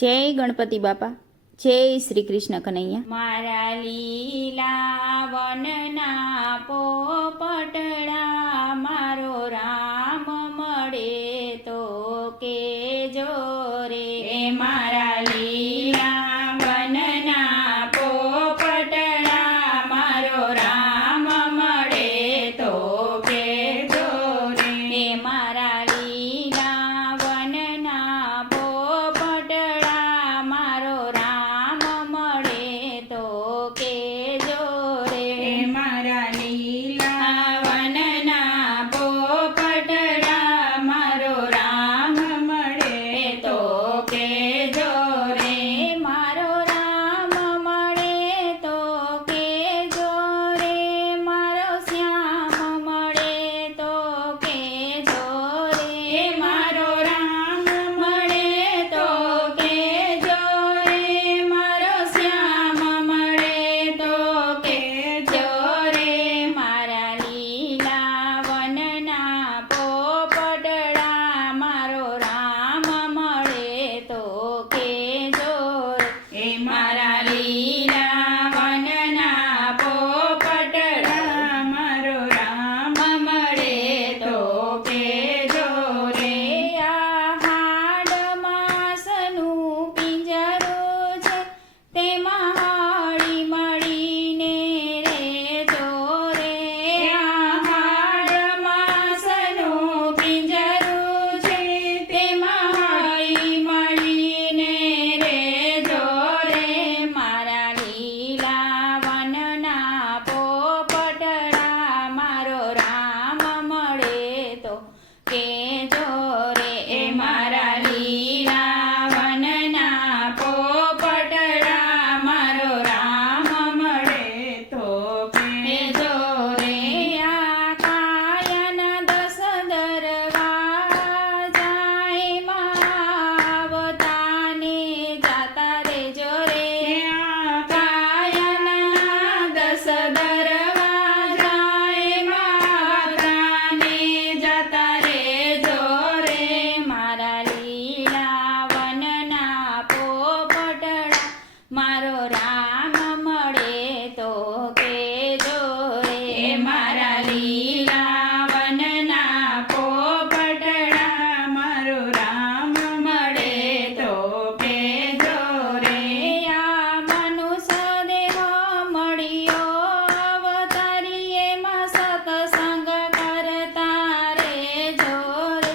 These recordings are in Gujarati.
જય ગણપતિ બાપા, જય શ્રી કૃષ્ણ કનૈયા. મારા લીલા વનના પોપટડા મારો રામ મળે તો કેજો રે. મારા લીલા વનના પોપટડા મારો રામ મળે તો કેજો રે. મારા લીલા વનના પોપટડા મારો રામ મળે તો કેજો રે. મારા લીલા વનના પોપટડા મારો રામ મળે તો કેજો રે. મારો રામ મળે તો કેજો રે. મારો શ્યામ મળે તો કેજો રે. મારો રામ મળે તો કેજો રે. મારો શ્યામ મળે તો કેજો રે. મારા લીલા વનના પોપટડા મારો રામ મળે તો કેજો રે. મારા લીલા વનના પોપટડા મારો રામ મળે તો કેજો રે. આ હાડ માસનું પિંજરું છે તેમાં હળી મળીને રહેજો રે. આ હાડ માસનું પિંજરું છે તેમાં હળી મળીને રહેજો રે. મારા લીલા વનના પોપટડા મારો રામ મળે તો કેજો રે. મારા લીલા વનના પોપટડા મારો રામ મળે તો કેજો રે. આ કાયના 10 દરવાજા એમાં આવતાને જાતા રેજો રે. આ કાયના 10 દરવાજા એમાં આવતાને જાતા રેજો રે. મારા લીલા વનના પોપટડા મારો રામ મળે તો કેજો રે. મારા લીલા વનના પોપટડા મારો રામ મળે તો કેજો રે. આ મનુષ્ય દેહ મળ્યો અવતારી એમાં સત્સંગ કરતા રેજો રે.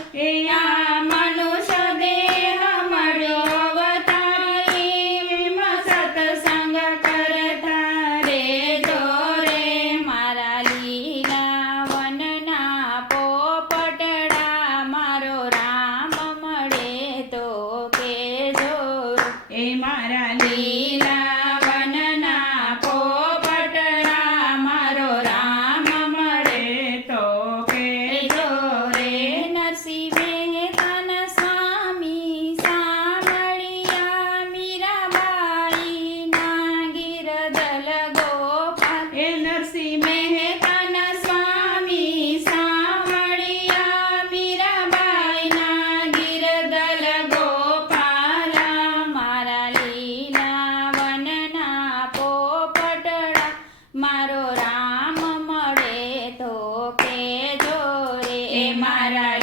આ મનુષ્ય દેહ મળ્યો અવતારી એમાં સત્સંગ કરતા રેજો રે. મારા લીલા વનના પોપટડા મારો રામ મળે તો કેજો રે. મારા લીલા વનના પોપટડા મારો રામ મળે તો કેજો રે. નરસિંહ મહેતાના સ્વામી સાંભળ્યા મીરાબાઈના ગિરદલ ગોપાલ. નરસિંહ મહેતાના સ્વામી સાંભળ્યા મીરાબાઈના ગિરદલ ગોપાલ. મારા લીલા વનના પોપટડા મારો રામ મળે તો કેજો રે. મારા